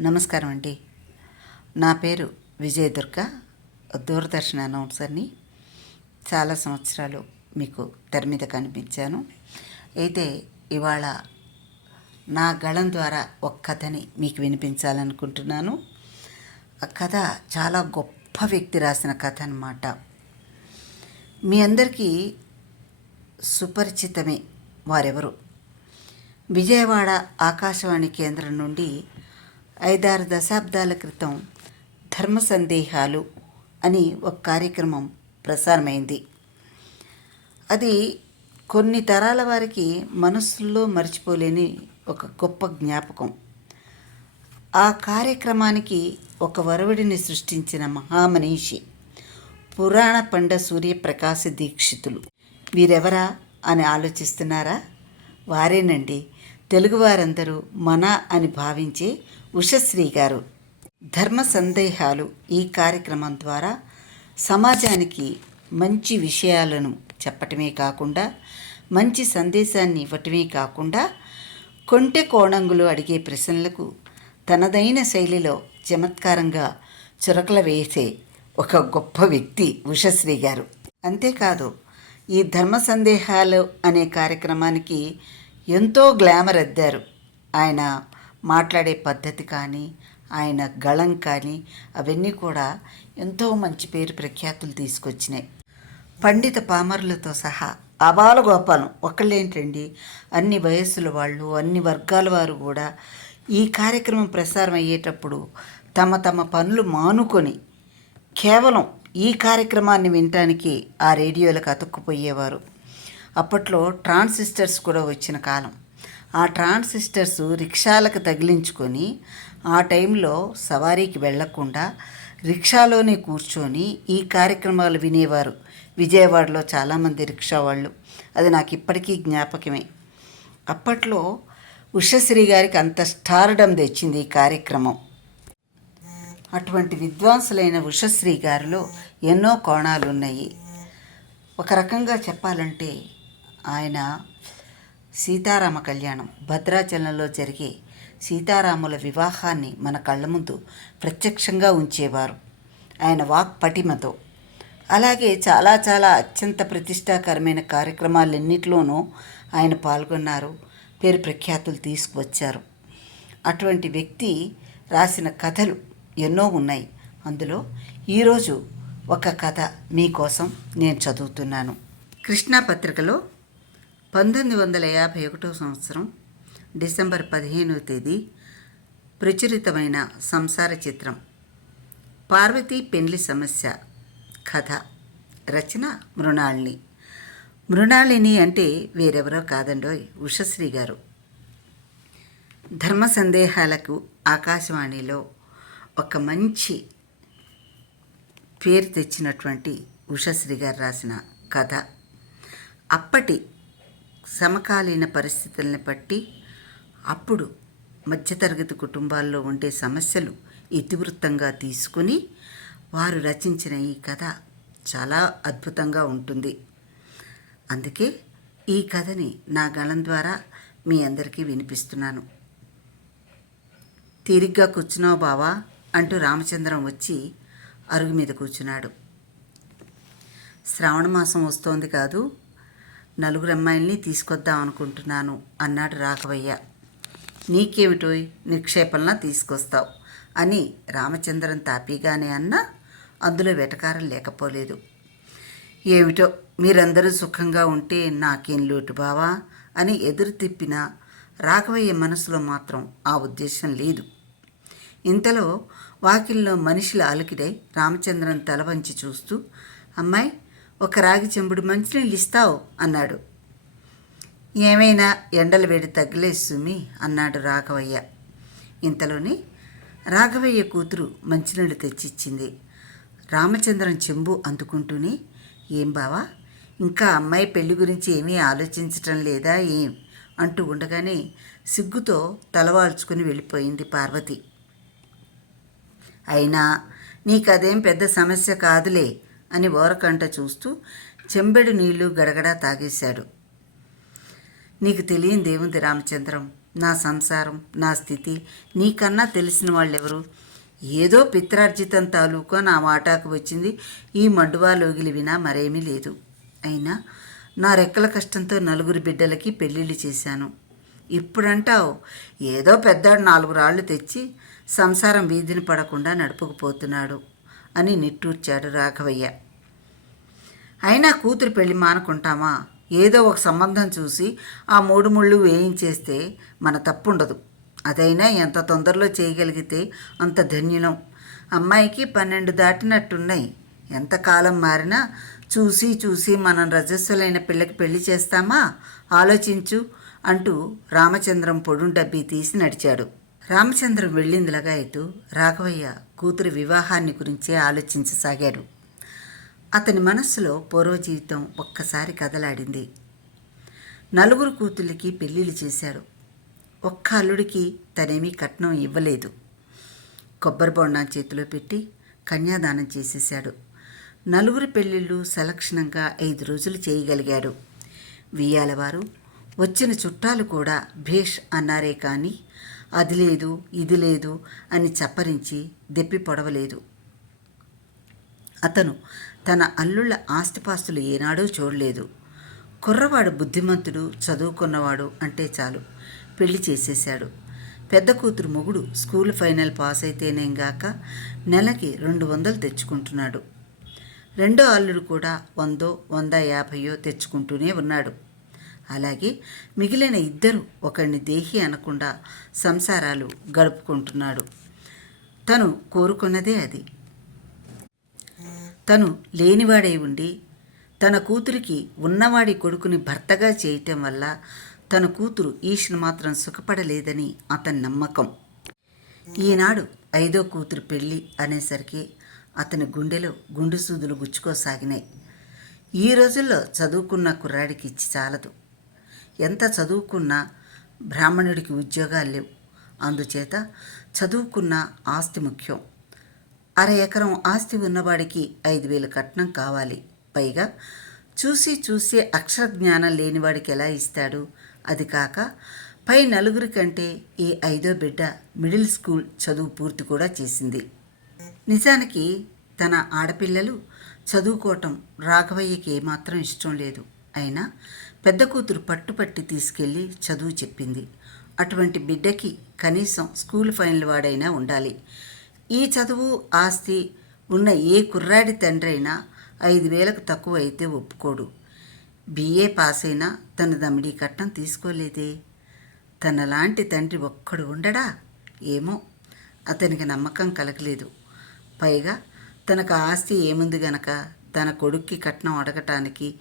నమస్కారం అండి. నా పేరు విజయదుర్గ దూరదర్శన్ అనౌన్సర్ని. చాలా సంవత్సరాలు మీకు తెర మీద కనిపించాను. అయితే ఇవాళ నా గళం ద్వారా ఒక కథని మీకు వినిపించాలనుకుంటున్నాను. ఆ కథ చాలా గొప్ప వ్యక్తి రాసిన కథ అనమాట మీ అందరికీ సుపరిచితమే వారెవరు? విజయవాడ ఆకాశవాణి కేంద్రం నుండి ఐదారు దశాబ్దాల క్రితం ధర్మ సందేహాలు అని ఒక కార్యక్రమం ప్రసారమైంది. అది కొన్ని తరాల వారికి మనసుల్లో మర్చిపోలేని ఒక గొప్ప జ్ఞాపకం. ఆ కార్యక్రమానికి ఒక వరవడిని సృష్టించిన మహామనీషి పురాణ పండ సూర్యప్రకాశ దీక్షితులు. వీరెవరా అని ఆలోచిస్తున్నారా? వారేనండి. తెలుగువారందరూ మన అని భావించే ఉషశ్రీ గారు ధర్మ సందేహాలు ఈ కార్యక్రమం ద్వారా సమాజానికి మంచి విషయాలను చెప్పటమే కాకుండా మంచి సందేశాన్ని ఇవ్వటమే కాకుండా కొంటె కోణంగులు అడిగే ప్రశ్నలకు తనదైన శైలిలో చమత్కారంగా చురకల వేసే ఒక గొప్ప వ్యక్తి ఉషశ్రీ గారు. అంతేకాదు ఈ ధర్మ సందేహాలు అనే కార్యక్రమానికి ఎంతో గ్లామర్ అద్దారు. ఆయన మాట్లాడే పద్ధతి కానీ ఆయన గళం కానీ అవన్నీ కూడా ఎంతో మంచి పేరు ప్రఖ్యాతులు తీసుకొచ్చినాయి. పండిత పామరులతో సహా అబాల గోపాలం ఒకళ్ళేంటండి? అన్ని వయస్సుల వాళ్ళు అన్ని వర్గాల వారు కూడా ఈ కార్యక్రమం ప్రసారం అయ్యేటప్పుడు తమ తమ పనులు మానుకొని కేవలం ఈ కార్యక్రమాన్ని వినటానికి ఆ రేడియోలకు అతుక్కుపోయేవారు. అప్పట్లో ట్రాన్సిస్టర్స్ కూడా వచ్చిన కాలం. ఆ ట్రాన్సిస్టర్స్ రిక్షాలకు తగిలించుకొని ఆ టైంలో సవారీకి వెళ్ళకుండా రిక్షాలోనే కూర్చొని ఈ కార్యక్రమాలు వినేవారు. విజయవాడలో చాలామంది రిక్షా వాళ్ళు. అది నాకు ఇప్పటికీ జ్ఞాపకమే. అప్పట్లో ఉషశ్రీ గారికి అంత స్టార్డం తెచ్చింది ఈ కార్యక్రమం. అటువంటి విద్వాంసులైన ఉషశ్రీ గారిలో ఎన్నో కోణాలు ఉన్నాయి ఒక రకంగా చెప్పాలంటే ఆయన సీతారామ కళ్యాణం భద్రాచలంలో జరిగే సీతారాముల వివాహాన్ని మన కళ్ళ ముందు ప్రత్యక్షంగా ఉంచేవారు. ఆయన వాక్ పటిమతో అలాగే చాలా చాలా అత్యంత ప్రతిష్టాకరమైన కార్యక్రమాలన్నింటిలోనూ ఆయన పాల్గొన్నారు పేరు ప్రఖ్యాతులు తీసుకువచ్చారు. అటువంటి వ్యక్తి రాసిన కథలు ఎన్నో ఉన్నాయి. అందులో ఈరోజు ఒక కథ మీకోసం నేను చదువుతున్నాను. కృష్ణా పత్రికలో పంతొమ్మిది వందల యాభై ఒకటో సంవత్సరం డిసెంబర్ పదిహేనవ తేదీ ప్రచురితమైన సంసార చిత్రం పార్వతి పెండ్లి సమస్య కథ రచన మృణాళిని మృణాళిని అంటే వేరెవరో కాదండోయ్ ఉషశ్రీ గారు. ధర్మ సందేహాలకు ఆకాశవాణిలో ఒక మంచి పేరు తెచ్చినటువంటి ఉషశ్రీ గారు రాసిన కథ. అప్పటి సమకాలీన పరిస్థితుల్ని బట్టి అప్పుడు మధ్యతరగతి కుటుంబాల్లో ఉండే సమస్యలు ఇతివృత్తంగా తీసుకుని వారు రచించిన ఈ కథ చాలా అద్భుతంగా ఉంటుంది. అందుకే ఈ కథని నా గళం ద్వారా మీ అందరికీ వినిపిస్తున్నాను. తీరిగ్గా కూర్చున్నావు బావా అంటూ రామచంద్రం వచ్చి అరుగు మీద కూర్చున్నాడు. శ్రావణ మాసం వస్తోంది కాదు నలుగురు అమ్మాయిల్ని తీసుకొద్దాం అనుకుంటున్నాను అన్నాడు రాఘవయ్య. నీకేమిటోయ్? నిక్షేపంలా తీసుకొస్తావు అని రామచంద్రన్ తాపీగానే అన్నా అందులో వెటకారం లేకపోలేదు. ఏమిటో? మీరందరూ సుఖంగా ఉంటే నాకేం లోటు బావా? అని ఎదురు తిప్పిన రాఘవయ్య మనసులో మాత్రం ఆ ఉద్దేశం లేదు. ఇంతలో వాకిల్లో మనిషిల అలికిడై రామచంద్రన్ తల వంచి చూస్తూ అమ్మాయి ఒక రాగి చెంబుడు మంచినీళ్ళు ఇస్తావు అన్నాడు. ఏమైనా ఎండల వేడి తగ్గలేదు సుమి అన్నాడు రాఘవయ్య. ఇంతలోనే రాఘవయ్య కూతురు మంచినీళ్ళు తెచ్చిచ్చింది. రామచంద్రం చెంబు అందుకుంటూనే ఏం బావా ఇంకా అమ్మాయి పెళ్ళి గురించి ఏమీ ఆలోచించటం లేదా ఏం? అంటూ ఉండగానే సిగ్గుతో తలవాల్చుకుని వెళ్ళిపోయింది పార్వతి. అయినా నీకదేం పెద్ద సమస్య కాదులే అని ఓరకంట చూస్తూ చెంబెడు నీళ్ళు గడగడా తాగేశాడు. నీకు తెలియందేముంది రామచంద్రం. నా సంసారం నా స్థితి నీకన్నా తెలిసిన వాళ్ళెవరు? ఏదో పిత్రార్జితం తాలూకా నా వాటాకు వచ్చింది. ఈ మండువాలోగిలి వినా మరేమీ లేదు. అయినా నా రెక్కల కష్టంతో నలుగురు బిడ్డలకి పెళ్ళిళ్ళు చేశాను. ఇప్పుడంటావు ఏదో పెద్దాడు నాలుగు రాళ్ళు తెచ్చి సంసారం వీధిని పడకుండా నడుపుకుపోతున్నాడు అని నిట్టూర్చాడు రాఘవయ్య. అయినా కూతురు పెళ్ళి మానుకుంటామా? ఏదో ఒక సంబంధం చూసి ఆ మూడు ముళ్ళు వేయించేస్తే మన తప్పు ఉండదు అదైనా ఎంత తొందరలో చేయగలిగితే అంత ధన్యులం. అమ్మాయికి పన్నెండు దాటినట్టున్నాయి. ఎంతకాలం మారినా చూసి చూసి మనం రజస్సులైన పిల్లకి పెళ్ళి చేస్తామా? ఆలోచించు అంటూ రామచంద్రం పొడుం డబ్బీ తీసి నడిచాడు. రామచంద్రం వెళ్ళిందిలగా అయితే రాఘవయ్య కూతురు వివాహాన్ని గురించే ఆలోచించసాగాడు అతని మనస్సులో పూర్వ జీవితం ఒక్కసారి కదలాడింది. నలుగురు కూతుళ్ళకి పెళ్ళిళ్ళు చేశాడు ఒక్క అల్లుడికి తనేమీ కట్నం ఇవ్వలేదు. కొబ్బరి బొండా చేతిలో పెట్టి కన్యాదానం చేసేశాడు. నలుగురు పెళ్ళిళ్ళు సలక్షణంగా ఐదు రోజులు చేయగలిగాడు. వియ్యాలవారు వచ్చిన చుట్టాలు కూడా భేష్ అన్నారే కానీ అది లేదు ఇది లేదు అని చప్పరించి దెప్పి పొడవలేదు. అతను తన అల్లుళ్ళ ఆస్తిపాస్తులు ఏనాడూ చూడలేదు. కుర్రవాడు బుద్ధిమంతుడు చదువుకున్నవాడు అంటే చాలు. పెళ్ళి చేసేశాడు. పెద్ద కూతురు మొగుడు స్కూల్ ఫైనల్ పాస్ అయితేనేం గాక నెలకి రెండు వందలు తెచ్చుకుంటున్నాడు. రెండో అల్లుడు కూడా వందో వంద యాభయో తెచ్చుకుంటూనే ఉన్నాడు. అలాగే మిగిలిన ఇద్దరు ఒకరిని దేహి అనకుండా సంసారాలు గడుపుకుంటున్నాడు. తను కోరుకున్నదే అది. తను లేనివాడై ఉండి తన కూతురికి ఉన్నవాడి కొడుకుని భర్తగా చేయటం వల్ల తన కూతురు ఈశ్ను మాత్రం సుఖపడలేదని అతని నమ్మకం. ఈనాడు ఐదో కూతురు పెళ్ళి అనేసరికి అతని గుండెలో గుండు సూదులు గుచ్చుకోసాగినాయి. ఈ రోజుల్లో చదువుకున్న కుర్రాడికి ఇచ్చి చాలదు. ఎంత చదువుకున్నా బ్రాహ్మణుడికి ఉద్యోగాలు లేవు. అందుచేత చదువుకున్న ఆస్తి ముఖ్యం. అర ఎకరం ఆస్తి ఉన్నవాడికి ఐదు వేలు కట్నం కావాలి. పైగా చూసి చూసి అక్షర జ్ఞానం లేనివాడికి ఎలా ఇస్తాడు? అది కాక పై నలుగురి కంటే ఈ ఐదో బిడ్డ మిడిల్ స్కూల్ చదువు పూర్తి కూడా చేసింది. నిజానికి తన ఆడపిల్లలు చదువుకోవటం రాఘవయ్యకి ఏమాత్రం ఇష్టం లేదు. అయినా పెద్ద కూతురు పట్టుపట్టి తీసుకెళ్ళి చదువు చెప్పింది. అటువంటి బిడ్డకి కనీసం స్కూల్ ఫైనల్ వాడైనా ఉండాలి. ఈ చదువు ఆస్తి ఉన్న ఏ కుర్రాడి తండ్రి అయినా ఐదు వేలకు తక్కువ అయితే ఒప్పుకోడు. బిఏ పాస్ అయినా తన దమిడీ కట్నం తీసుకోలేదే. తనలాంటి తండ్రి ఒక్కడు ఉండడా? ఏమో. అతనికి నమ్మకం కలగలేదు. పైగా తనకు ఆస్తి ఏముంది గనక తన కొడుక్కి కట్నం అడగటానికి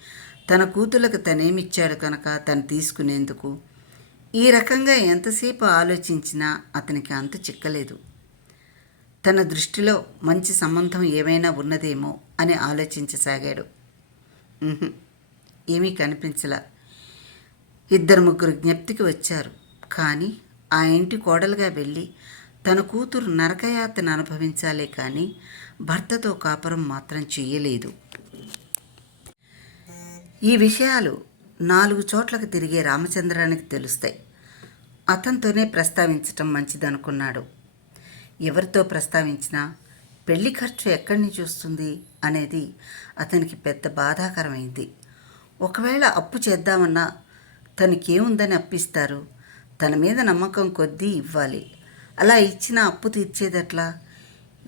తన కూతులకు తనేమిచ్చాడు కనుక తను తీసుకునేందుకు. ఈ రకంగా ఎంతసేపు ఆలోచించినా అతనికి అంత చిక్కలేదు. తన దృష్టిలో మంచి సంబంధం ఏమైనా ఉన్నదేమో అని ఆలోచించసాగాడు. ఏమీ కనిపించలా. ఇద్దరు ముగ్గురు జ్ఞప్తికి వచ్చారు. కానీ ఆ ఇంటి కోడలుగా వెళ్ళి తన కూతురు నరకయాతను అనుభవించాలే కానీ భర్తతో కాపురం మాత్రం చెయ్యలేదు. ఈ విషయాలు నాలుగు చోట్లకు తిరిగే రామచంద్రానికి తెలుస్తాయి. అతనితోనే ప్రస్తావించటం మంచిదనుకున్నాడు. ఎవరితో ప్రస్తావించినా పెళ్ళి ఖర్చు ఎక్కడి నుంచి వస్తుంది అనేది అతనికి పెద్ద బాధాకరమైంది. ఒకవేళ అప్పు చేద్దామన్నా తనకేముందని అప్పిస్తారు? తన మీద నమ్మకం కొద్దీ ఇవ్వాలి. అలా ఇచ్చిన అప్పు తీర్చేదట్లా?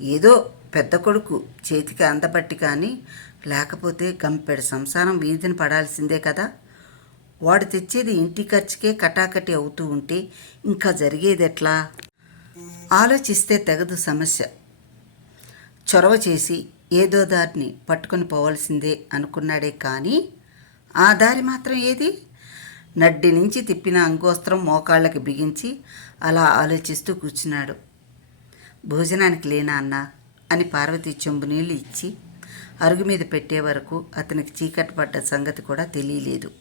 ఏదో పెద్ద కొడుకు చేతికి అందబట్టి కానీ లేకపోతే గంపెడ సంసారం వీధిని పడాల్సిందే కదా. వాడు తెచ్చేది ఇంటి ఖర్చుకే కటాకటి అవుతూ ఉంటే ఇంకా జరిగేది ఎట్లా? ఆలోచిస్తే తెగదు సమస్య. చొరవ చేసి ఏదో దారిని పట్టుకొని పోవాల్సిందే అనుకున్నాడే కానీ ఆ దారి మాత్రం ఏది? నడ్డి నుంచి తిప్పిన అంగోస్త్రం మోకాళ్ళకి బిగించి అలా ఆలోచిస్తూ కూర్చున్నాడు. భోజనానికి లేనా అన్న అని పార్వతి చెంబు నీళ్ళు ఇచ్చి అరుగు మీద పెట్టే వరకు అతనికి చీకటి పడ్డ సంగతి కూడా తెలియలేదు.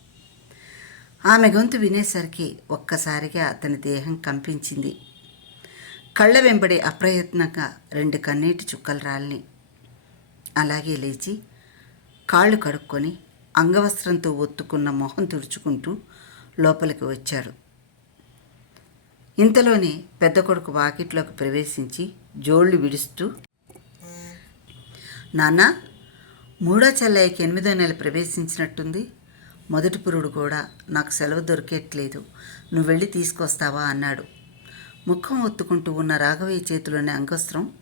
ఆమె గొంతు వినేసరికి ఒక్కసారిగా అతని దేహం కంపించింది. కళ్ళ వెంబడి అప్రయత్నంగా రెండు కన్నీటి చుక్కలు రాలిని అలాగే లేచి కాళ్ళు కడుక్కొని అంగవస్త్రంతో ఒత్తుకున్న మొహం తుడుచుకుంటూ లోపలికి వచ్చాడు. ఇంతలోనే పెద్ద కొడుకు వాకిట్లోకి ప్రవేశించి జోళ్ళు విడుస్తూ నాన్న మూడో చెల్లయ్యకి ఎనిమిదో నెల ప్రవేశించినట్టుంది. మొదటి పురుడు కూడా నాకు సెలవు దొరికేట్లేదు. నువ్వు వెళ్ళి తీసుకొస్తావా? అన్నాడు. ముఖం ఒత్తుకుంటూ ఉన్న రాఘవయ్య చేతిలోని అంగస్త్రం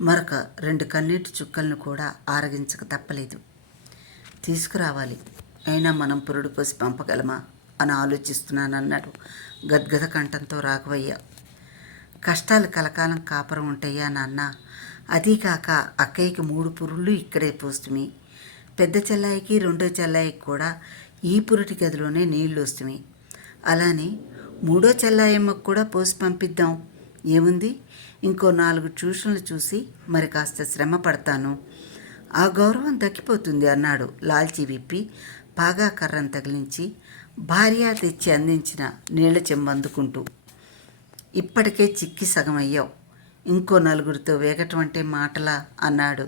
మరొక రెండు కన్నీటి చుక్కలను కూడా ఆరగించక తప్పలేదు. తీసుకురావాలి. అయినా మనం పురుడు పోసి పంపగలమా? అని ఆలోచిస్తున్నాను అన్నాడు గద్గద కంఠంతో రాఘవయ్య. కష్టాలు కలకాలం కాపురం ఉంటాయా నాన్న? అదీకాక అక్కయ్యకి మూడు పురుళ్ళు ఇక్కడే పోస్తుమి. పెద్ద చెల్లాయికి రెండో చెల్లాయికి కూడా ఈ పురుటి గదిలోనే నీళ్ళు వస్తుమి అలానే మూడో చెల్లాయమ్మకు కూడా పోసి పంపిద్దాం. ఏముంది? ఇంకో నాలుగు ట్యూషన్లు చూసి మరి కాస్త శ్రమ పడతాను. ఆ గౌరవం దక్కిపోతుంది అన్నాడు లాల్చీ విప్పి. బాగా కర్రను తగిలించి భార్య తెచ్చి అందించిన నీళ్ళ చెంబందుకుంటూ ఇప్పటికే చిక్కి సగం అయ్యావు ఇంకో నలుగురితో వేగటం అంటే మాటలా అన్నాడు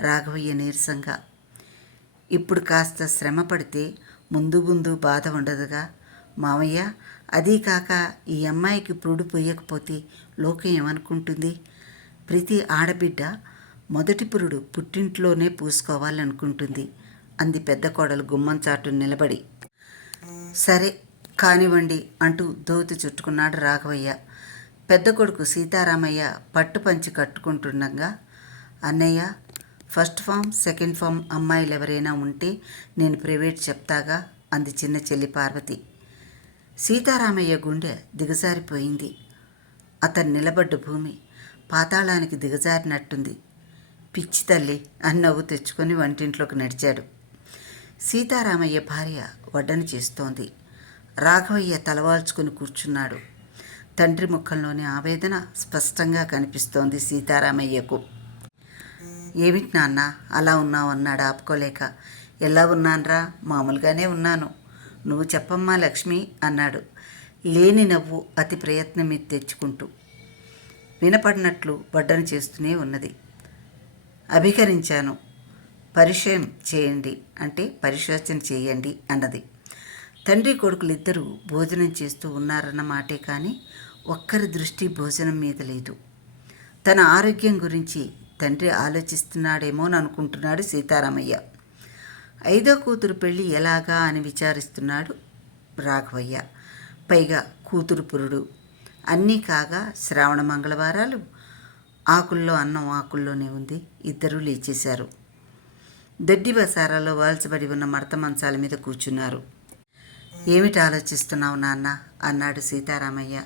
రాఘవయ్య నీరసంగా. ఇప్పుడు కాస్త శ్రమ పడితే ముందు ముందు బాధ ఉండదుగా. మామయ్య అదీ కాక ఈ అమ్మాయికి ప్రుడు పోయకపోతే లోకం ఏమనుకుంటుంది? ప్రతి ఆడబిడ్డ మొదటి పురుడు పుట్టింట్లోనే పూసుకోవాలనుకుంటుంది అంది పెద్ద కోడలు గుమ్మం చాటు నిలబడి. సరే కానివ్వండి అంటూ దోతి చుట్టుకున్నాడు రాఘవయ్య. పెద్ద కొడుకు సీతారామయ్య పట్టు పంచి కట్టుకుంటుండగా అన్నయ్య ఫస్ట్ ఫామ్ సెకండ్ ఫామ్ అమ్మాయిలు ఎవరైనా ఉంటే నేను ప్రైవేట్ చెప్తాగా అంది చిన్న చెల్లి పార్వతి. సీతారామయ్య గుండె దిగజారిపోయింది. అతను నిలబడ్డ భూమి పాతాళానికి దిగజారినట్టుంది. పిచ్చి తల్లి అని నవ్వు తెచ్చుకొని వంటింట్లోకి నడిచాడు. సీతారామయ్య భార్య వడ్డన చేస్తోంది. రాఘవయ్య తలవాల్చుకొని కూర్చున్నాడు. తండ్రి ముఖంలోని ఆవేదన స్పష్టంగా కనిపిస్తోంది సీతారామయ్యకు. ఏమిటి నాన్న అలా ఉన్నావు అన్నాడు ఆపుకోలేక. ఎలా ఉన్నానరా? మామూలుగానే ఉన్నాను. నువ్వు చెప్పమ్మా లక్ష్మి అన్నాడు. లేని నవ్వు అతి ప్రయత్నం మీద తెచ్చుకుంటూ. వినపడినట్లు వడ్డన చేస్తూనే ఉన్నది. అభికరించాను. పరిచయం చేయండి అంటే పరిశోచన చేయండి అన్నది. తండ్రి కొడుకులు ఇద్దరూ భోజనం చేస్తూ ఉన్నారన్న మాటే కానీ ఒక్కరి దృష్టి భోజనం మీద లేదు. తన ఆరోగ్యం గురించి తండ్రి ఆలోచిస్తున్నాడేమోని అనుకుంటున్నాడు సీతారామయ్య. ఐదో కూతురు పెళ్ళి ఎలాగా అని విచారిస్తున్నాడు రాఘవయ్య. పైగా కూతురు పురుడు. అన్నీ కాగా శ్రావణ మంగళవారాలు. ఆకుల్లో అన్నం ఆకుల్లోనే ఉంది. ఇద్దరూ లేచేశారు. దొడ్డి బసారాలో వాల్చబడి ఉన్న మడత మంచాల మీద కూర్చున్నారు. ఏమిటి ఆలోచిస్తున్నావు నాన్న? అన్నాడు సీతారామయ్య.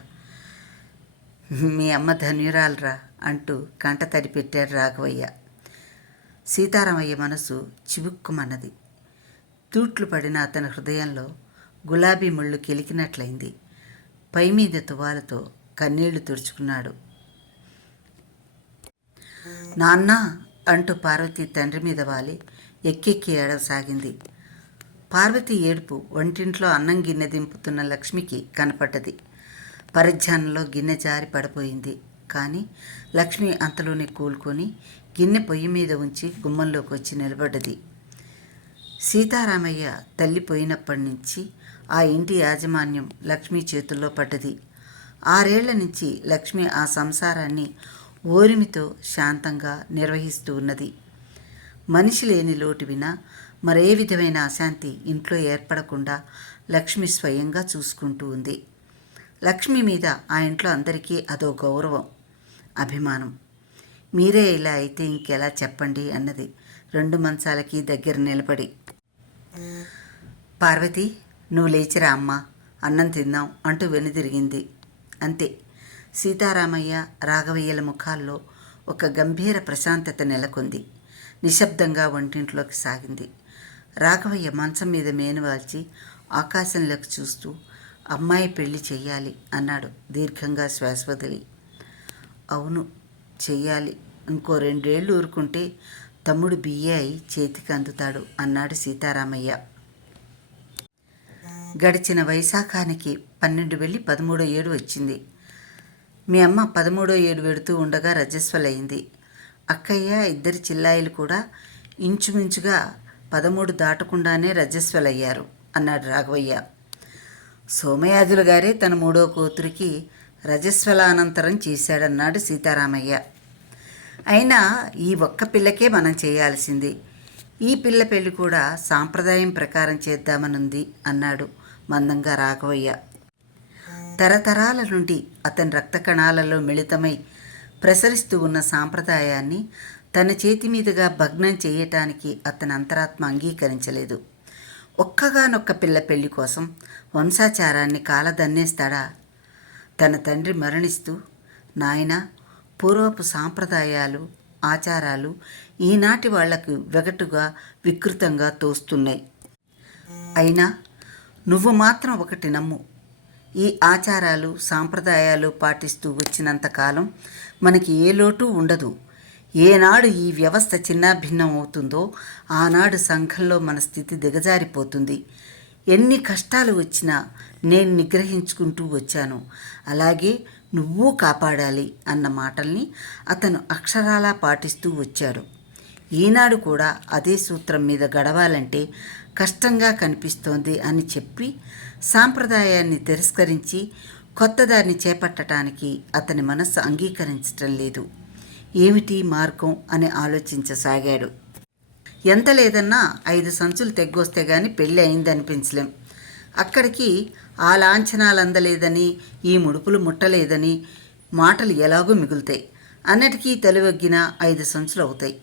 మీ అమ్మ ధన్యురాలరా అంటూ కంట తడి పెట్టాడు రాఘవయ్య. సీతారామయ్య మనసు చివుక్కుమన్నది. తూట్లు పడిన అతని హృదయంలో గులాబీ ముళ్ళు కెలికినట్లయింది. పై మీద తువాలతో కన్నీళ్ళు తుడుచుకున్నాడు. నాన్న అంటూ పార్వతి తండ్రి మీద వాలి ఎక్కెక్కి ఏడవసాగింది. పార్వతి ఏడుపు వంటింట్లో అన్నం గిన్నె దింపుతున్న లక్ష్మికి కనపడ్డది. పరిధ్యానంలో గిన్నె జారి పడిపోయింది. కానీ లక్ష్మి అంతలోనే కూలుకొని గిన్నె పొయ్యి మీద ఉంచి గుమ్మంలోకి వచ్చి నిలబడ్డది. సీతారామయ్య తల్లి పోయినప్పటి నుంచి ఆ ఇంటి యాజమాన్యం లక్ష్మి చేతుల్లో పడ్డది. ఆరేళ్ళ నుంచి లక్ష్మి ఆ సంసారాన్ని ఓరిమితో శాంతంగా నిర్వహిస్తూ ఉన్నది. మనిషి లేని లోటు వినా మరే విధమైన అశాంతి ఇంట్లో ఏర్పడకుండా లక్ష్మి స్వయంగా చూసుకుంటూ ఉంది. లక్ష్మి మీద ఆ ఇంట్లో అందరికీ అదో గౌరవం అభిమానం. మీరే ఇలా అయితే ఇంకెలా చెప్పండి అన్నది రెండు మంచాలకి దగ్గర నిలబడి. పార్వతి నువ్వు లేచిరా అమ్మ అన్నం తిందాం అంటూ వెనుదిరిగింది. అంతే. సీతారామయ్య రాఘవయ్యల ముఖాల్లో ఒక గంభీర ప్రశాంతత నెలకొంది. నిశ్శబ్దంగా వంటింట్లోకి సాగింది. రాఘవయ్య మంచం మీద మేనువాల్చి ఆకాశంలోకి చూస్తూ అమ్మాయి పెళ్ళి చెయ్యాలి అన్నాడు దీర్ఘంగా శ్వాస వదిలి అవును చెయ్యాలి. ఇంకో రెండేళ్ళు ఊరుకుంటే తమ్ముడు బిఏ అయి చేతికి అందుతాడు అన్నాడు సీతారామయ్య. గడిచిన వైశాఖానికి పన్నెండు వెళ్ళి పదమూడో ఏడు వచ్చింది. మీ అమ్మ పదమూడో ఏడు పెడుతూ ఉండగా రజస్వలైంది అక్కయ్య ఇద్దరి చిల్లాయిలు కూడా ఇంచుమించుగా పదమూడు దాటకుండానే రజస్వలయ్యారు అన్నాడు రాఘవయ్య. సోమయాజులు గారే తన మూడో కూతురికి రజస్వలానంతరం చేశాడన్నాడు సీతారామయ్య. అయినా ఈ ఒక్క పిల్లకే మనం చేయాల్సింది. ఈ పిల్ల పెళ్ళి కూడా సాంప్రదాయం ప్రకారం చేద్దామనుంది అన్నాడు మందంగా రాఘవయ్య. తరతరాల నుండి అతని రక్త కణాలలో మిళితమై ప్రసరిస్తూ ఉన్న సాంప్రదాయాన్ని తన చేతి మీదుగా భగ్నం చేయటానికి అతని అంతరాత్మ అంగీకరించలేదు. ఒక్కగానొక్క పిల్ల పెళ్ళి కోసం వంశాచారాన్ని కాలదన్నేస్తాడా? తన తండ్రి మరణిస్తూ నాయన పూర్వపు సాంప్రదాయాలు ఆచారాలు ఈనాటి వాళ్ళకు వెగటుగా వికృతంగా తోస్తున్నాయి. అయినా నువ్వు మాత్రం ఒకటి నమ్ము. ఈ ఆచారాలు సాంప్రదాయాలు పాటిస్తూ వచ్చినంతకాలం మనకి ఏ లోటు ఉండదు. ఏనాడు ఈ వ్యవస్థ చిన్నాభిన్నం అవుతుందో ఆనాడు సంఘంలో మన స్థితి దిగజారిపోతుంది. ఎన్ని కష్టాలు వచ్చినా నేను నిగ్రహించుకుంటూ వచ్చాను. అలాగే నువ్వు కాపాడాలి అన్న మాటల్ని అతను అక్షరాలా పాటిస్తూ వచ్చాడు. ఈనాడు కూడా అదే సూత్రం మీద గడవాలంటే కష్టంగా కనిపిస్తోంది అని చెప్పి సాంప్రదాయాన్ని తిరస్కరించి కొత్తదాన్ని చేపట్టడానికి అతని మనస్సు అంగీకరించటం లేదు. ఏమిటి మార్గం అని ఆలోచించసాగాడు. ఎంత లేదన్నా ఐదు సంచులు తెగ్గొస్తే గాని పెళ్ళి అయిందనిపించలేం. అక్కడికి ఆ లాంఛనాలు అందలేదని ఈ ముడుపులు ముట్టలేదని మాటలు ఎలాగో మిగులుతాయి. అన్నిటికీ తెలివగ్గిన ఐదు సంచులు అవుతాయి.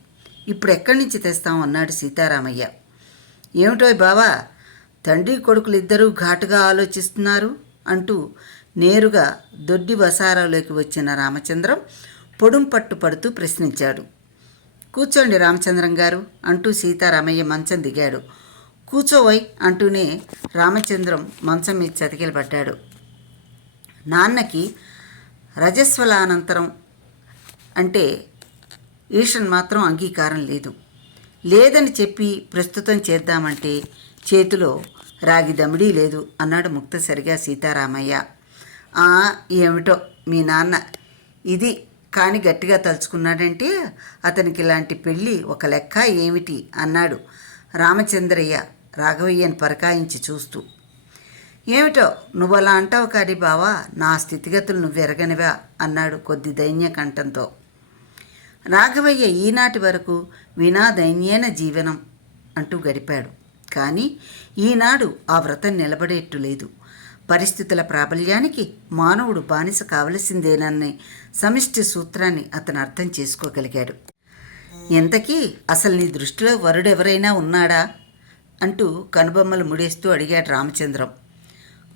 ఇప్పుడు ఎక్కడి నుంచి తెస్తాం అన్నాడు సీతారామయ్య. ఏమిటో బావా తండ్రి కొడుకులిద్దరూ ఘాటుగా ఆలోచిస్తున్నారు అంటూ నేరుగా దొడ్డి వసారాలోకి వచ్చిన రామచంద్రం పొడుం పట్టు పడుతూ ప్రశ్నించాడు. కూర్చోండి రామచంద్రం గారు అంటూ సీతారామయ్య మంచం దిగాడు. కూర్చోవై అంటూనే రామచంద్రం మంచం మీద చతికిలు పడ్డాడు. నాన్నకి రజస్వలానంతరం అంటే ఈషన్ మాత్రం అంగీకారం లేదు. లేదని చెప్పి ప్రస్తుతం చేద్దామంటే చేతిలో రాగి దమిడీ లేదు అన్నాడు ముక్తసరిగా సీతారామయ్య. ఏమిటో మీ నాన్న ఇది కానీ గట్టిగా తలుచుకున్నాడంటే అతనికి ఇలాంటి పెళ్ళి ఒక లెక్క ఏమిటి? అన్నాడు రామచంద్రయ్య రాఘవయ్యను పరకాయించి చూస్తూ. ఏమిటో? నువ్వు అలా అంటావు కాడి బావా నా స్థితిగతులు నువ్వెరగనివా? అన్నాడు కొద్ది దైన్య కంఠంతో. రాఘవయ్య ఈనాటి వరకు వినా దైన్యేన జీవనం అంటూ గడిపాడు. కానీ ఈనాడు ఆ వ్రతం నిలబడేట్టు లేదు. పరిస్థితుల ప్రాబల్యానికి మానవుడు బానిస కావలసిందేననే సమిష్టి సూత్రాన్ని అతను అర్థం చేసుకోగలిగాడు. ఇంతకీ అసలు నీ దృష్టిలో వరుడెవరైనా ఉన్నాడా? అంటూ కనుబొమ్మలు ముడేస్తూ అడిగాడు రామచంద్రం.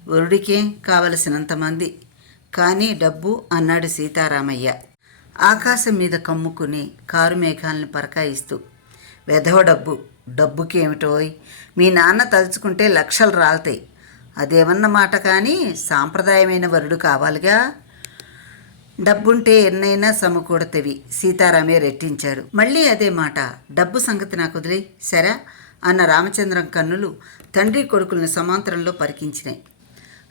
వరుడికేం కావలసినంతమంది కానీ డబ్బు అన్నాడు సీతారామయ్య. ఆకాశం మీద కమ్ముకుని కారు మేఘాలను పరకాయిస్తూ వెధవ డబ్బు డబ్బుకేమిటోయ్? మీ నాన్న తలుచుకుంటే లక్షలు రాలుతాయి. అదేమన్న మాట కానీ సాంప్రదాయమైన వరుడు కావాలిగా? డబ్బుంటే ఎన్నైనా సమకూడతవి. సీతారామే రెట్టించారు. మళ్ళీ అదే మాట. డబ్బు సంగతి నాకు వదిలే. సరే అన్న రామచంద్రం కన్నులు తండ్రి కొడుకులను సమాంతరంలో పరికించినాయి.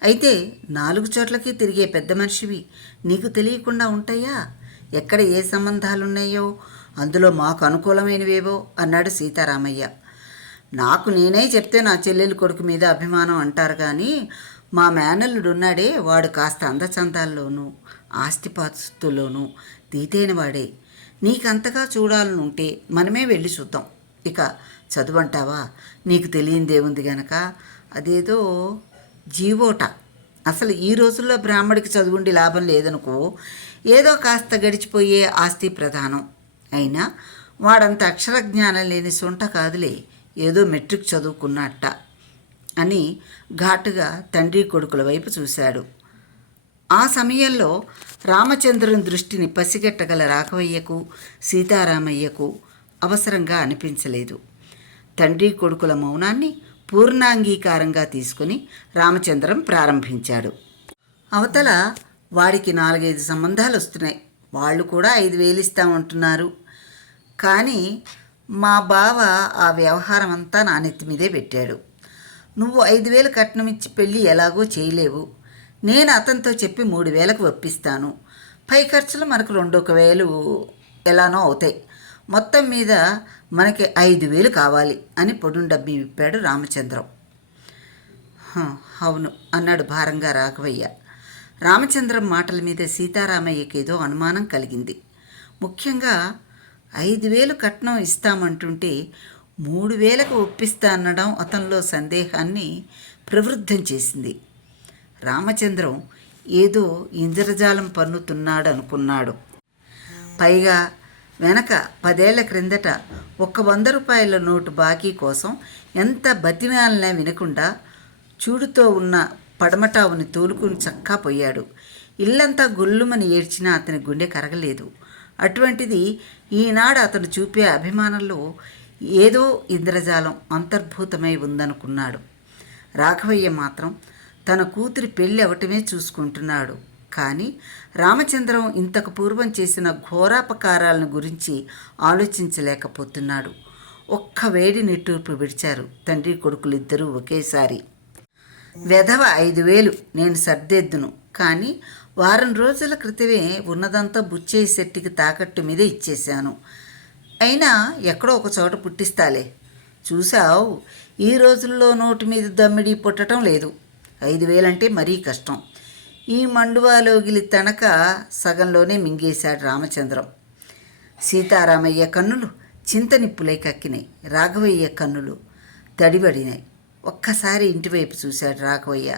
అయితే నాలుగు చోట్లకి తిరిగే పెద్ద మనిషివి నీకు తెలియకుండా ఉంటాయా? ఎక్కడ ఏ సంబంధాలున్నాయో? అందులో మాకు అనుకూలమైనవేవో? అన్నాడు సీతారామయ్య. నాకు నేనే చెప్తే నా చెల్లెలు కొడుకు మీద అభిమానం అంటారు కానీ మా మేనల్లుడు ఉన్నాడే వాడు కాస్త అందచందాల్లోనూ ఆస్తిపాస్తుల్లోనూ దీతైన వాడే. నీకంతగా చూడాలని ఉంటే మనమే వెళ్ళి చూద్దాం. ఇక చదువంటావా? నీకు తెలియందేముంది గనక అదేదో జీవోట. అసలు ఈ రోజుల్లో బ్రాహ్మడికి చదువుండి లాభం లేదనుకో ఏదో కాస్త గడిచిపోయే ఆస్తి ప్రధానం. అయినా వాడంత అక్షర జ్ఞానం లేని సొంట కాదులే. ఏదో మెట్రిక్ చదువుకున్నట్ట అని ఘాటుగా తండ్రి కొడుకుల వైపు చూశాడు. ఆ సమయంలో రామచంద్రుని దృష్టిని పసిగట్టగల రాఘవయ్యకు సీతారామయ్యకు అవసరంగా అనిపించలేదు. తండ్రి కొడుకుల మౌనాన్ని పూర్ణాంగీకారంగా తీసుకుని రామచంద్రం ప్రారంభించాడు. అవతల వాడికి నాలుగైదు సంబంధాలు వస్తున్నాయి వాళ్ళు కూడా ఐదు వేలు ఇస్తామంటున్నారు కానీ మా బావ ఆ వ్యవహారం అంతా నా నెత్తి మీదే పెట్టాడు. నువ్వు ఐదు వేలు కట్నం ఇచ్చి పెళ్ళి ఎలాగో చేయలేవు. నేను అతనితో చెప్పి మూడు వేలకు ఒప్పిస్తాను. పై ఖర్చులు మనకు రెండు ఒక వేలు ఎలానో అవుతాయి. మొత్తం మీద మనకి ఐదు వేలు కావాలి అని పొడుం డబ్బి విప్పాడు రామచంద్రం. అవును అన్నాడు భారంగా రాఘవయ్య. రామచంద్రం మాటల మీద సీతారామయ్యకి ఏదో అనుమానం కలిగింది. ముఖ్యంగా ఐదు వేలు కట్నం ఇస్తామంటుంటే మూడు వేలకు ఒప్పిస్తా అనడం అతనిలో సందేహాన్ని ప్రవృద్ధం చేసింది. రామచంద్రం ఏదో ఇంద్రజాలం పన్నుతున్నాడు అనుకున్నాడు పైగా వెనక పదేళ్ళ క్రిందట ఒక్క వంద రూపాయల నోటు బాకీ కోసం ఎంత బతిమాలనే వినకుండా చూడుతో ఉన్న పడమటావుని తోలుకుని చక్కా పోయాడు. ఇల్లంతా గొల్లుమని ఏడ్చినా అతని గుండె కరగలేదు. అటువంటిది ఈనాడు అతను చూపే అభిమానంలో ఏదో ఇంద్రజాలం అంతర్భూతమై ఉందనుకున్నాడు. రాఘవయ్య మాత్రం తన కూతురి పెళ్ళి అవటమే చూసుకుంటున్నాడు. కానీ రామచంద్రం ఇంతకు పూర్వం చేసిన ఘోరాపకారాలను గురించి ఆలోచించలేకపోతున్నాడు. ఒక్క వేడి నిట్టూర్పు విడిచారు తండ్రి కొడుకులిద్దరూ ఒకేసారి. వెధవ ఐదు వేలు నేను సర్దేద్దును. కానీ వారం రోజుల క్రితమే ఉన్నదంతా బుచ్చేయి శెట్టికి తాకట్టు మీద ఇచ్చేశాను. అయినా ఎక్కడో ఒక చోట పుట్టిస్తాలే. చూసావు ఈ రోజుల్లో నోటి మీద దమ్మిడి పుట్టడం లేదు. ఐదు వేలంటే మరీ కష్టం. ఈ మండువాలోగిలి తనక సగంలోనే మింగేశాడు రామచంద్రం. సీతారామయ్య కన్నులు చింతనిప్పులై కక్కినాయి. రాఘవయ్య కన్నులు తడిబడినాయి. ఒక్కసారి ఇంటివైపు చూశాడు రాఘవయ్య.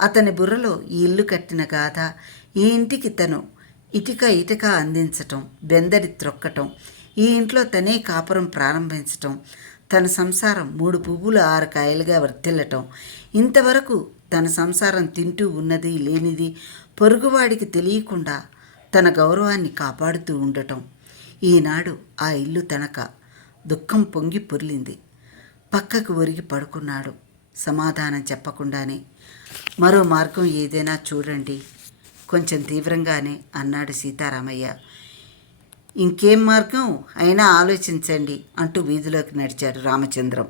అతని బుర్రలో ఈ ఇల్లు కట్టిన గాథ ఈ ఇంటికి తను ఇటుక ఇటుక అందించటం బెందడి త్రొక్కటం ఈ ఇంట్లో తనే కాపురం ప్రారంభించటం తన సంసారం మూడు పువ్వులు ఆరు కాయలుగా వర్తిల్లటం ఇంతవరకు తన సంసారం తింటూ ఉన్నది లేనిది పొరుగువాడికి తెలియకుండా తన గౌరవాన్ని కాపాడుతూ ఉండటం. ఈనాడు ఆ ఇల్లు తనక దుఃఖం పొంగి పొర్లింది. పక్కకు ఒరిగి పడుకున్నాడు. సమాధానం చెప్పకుండానే మరో మార్గం ఏదైనా చూడండి. కొంచెం తీవ్రంగానే అన్నాడు సీతారామయ్య. ఇంకేం మార్గం? అయినా ఆలోచించండి అంటూ వీధిలోకి నడిచాడు రామచంద్రం.